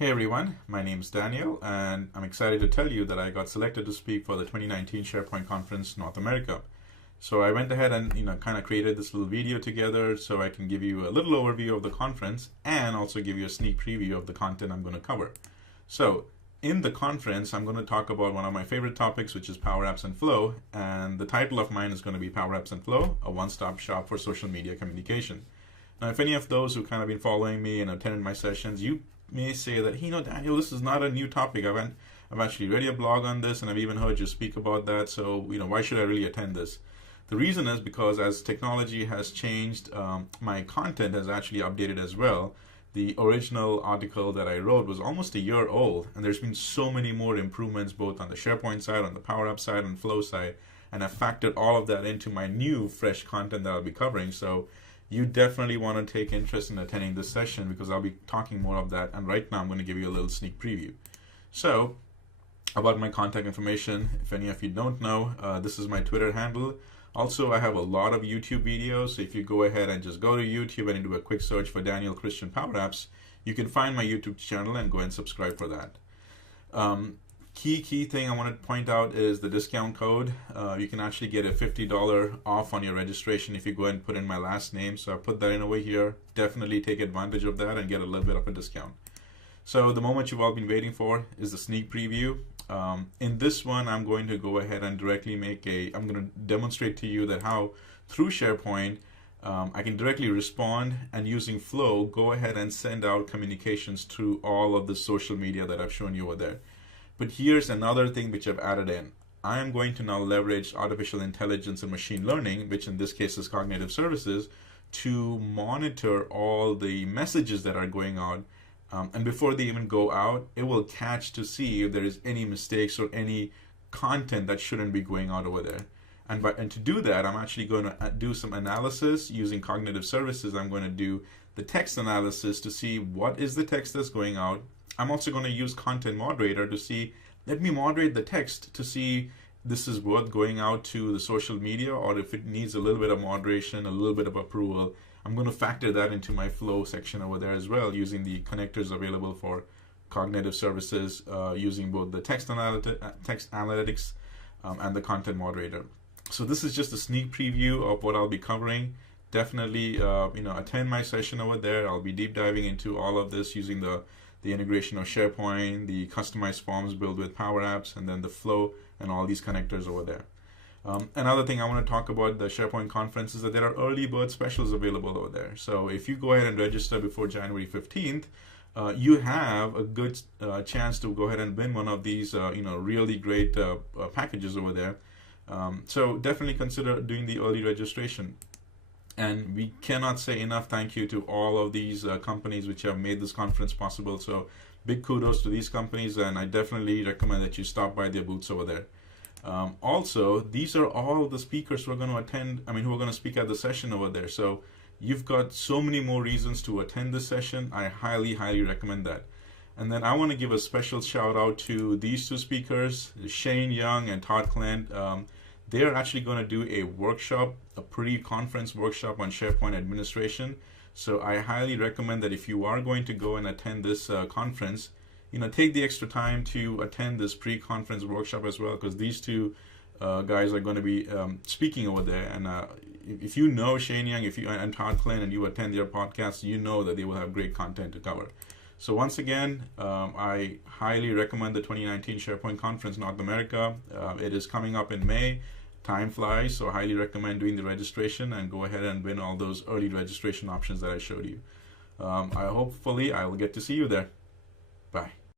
Hey everyone, my name is Daniel, and I'm excited to tell you that I got selected to speak for the 2019 SharePoint Conference North America. So I went ahead and kind of created this little video together so I can give you a little overview of the conference and also give you a sneak preview of the content I'm going to cover. So in the conference, I'm going to talk about one of my favorite topics, which is Power Apps and Flow, and the title of mine is going to be Power Apps and Flow, a one-stop shop for social media communication. Now, if any of those who kind of been following me and attended my sessions, you may say that, Daniel, this is not a new topic. I've actually read your blog on this, and I've even heard you speak about that. So, why should I really attend this? The reason is because as technology has changed, my content has actually updated as well. The original article that I wrote was almost a year old, and there's been so many more improvements both on the SharePoint side, on the Power App side, and Flow side, and I've factored all of that into my new, fresh content that I'll be covering. So you definitely want to take interest in attending this session because I'll be talking more of that, and right now I'm going to give you a little sneak preview. So, about my contact information, if any of you don't know, this is my Twitter handle. Also, I have a lot of YouTube videos, so if you go ahead and just go to YouTube and do a quick search for Daniel Christian Power Apps, you can find my YouTube channel and go and subscribe for that. Key thing I want to point out is the discount code. You can actually get a $50 off on your registration if you go and put in my last name. So I put that in over here. Definitely take advantage of that and get a little bit of a discount. So the moment you've all been waiting for is the sneak preview. In this one, I'm going to go ahead and directly I'm going to demonstrate to you that how through SharePoint, I can directly respond and using Flow, go ahead and send out communications through all of the social media that I've shown you over there. But here's another thing which I've added in. I am going to now leverage artificial intelligence and machine learning, which in this case is cognitive services, to monitor all the messages that are going out. And before they even go out, it will catch to see if there is any mistakes or any content that shouldn't be going out over there. And to do that, I'm actually going to do some analysis using cognitive services. I'm going to do the text analysis to see what is the text that's going out. I'm also going to use Content Moderator to see, let me moderate the text to see this is worth going out to the social media, or if it needs a little bit of moderation, a little bit of approval. I'm going to factor that into my Flow section over there as well, using the connectors available for cognitive services, using both the text analytics and the Content Moderator. So this is just a sneak preview of what I'll be covering. Definitely, attend my session over there. I'll be deep diving into all of this using the integration of SharePoint, the customized forms built with Power Apps, and then the Flow and all these connectors over there. Another thing I want to talk about the SharePoint conference is that there are early bird specials available over there. So if you go ahead and register before January 15th, you have a good chance to go ahead and win one of these really great packages over there. So definitely consider doing the early registration. And we cannot say enough thank you to all of these companies which have made this conference possible. So big kudos to these companies, and I definitely recommend that you stop by their booths over there. Also, these are all the speakers who are going to who are going to speak at the session over there. So you've got so many more reasons to attend this session. I highly, highly recommend that. And then I want to give a special shout out to these two speakers, Shane Young and Todd Clint. They're actually going to do a workshop, a pre-conference workshop on SharePoint administration. So I highly recommend that if you are going to go and attend this conference, take the extra time to attend this pre-conference workshop as well, because these two guys are going to be speaking over there. And if you know Shane Young and Todd Clint and you attend their podcast, you know that they will have great content to cover. So once again, I highly recommend the 2019 SharePoint Conference North America. It is coming up in May. Time flies, so I highly recommend doing the registration and go ahead and win all those early registration options that I showed you. Hopefully I will get to see you there. Bye.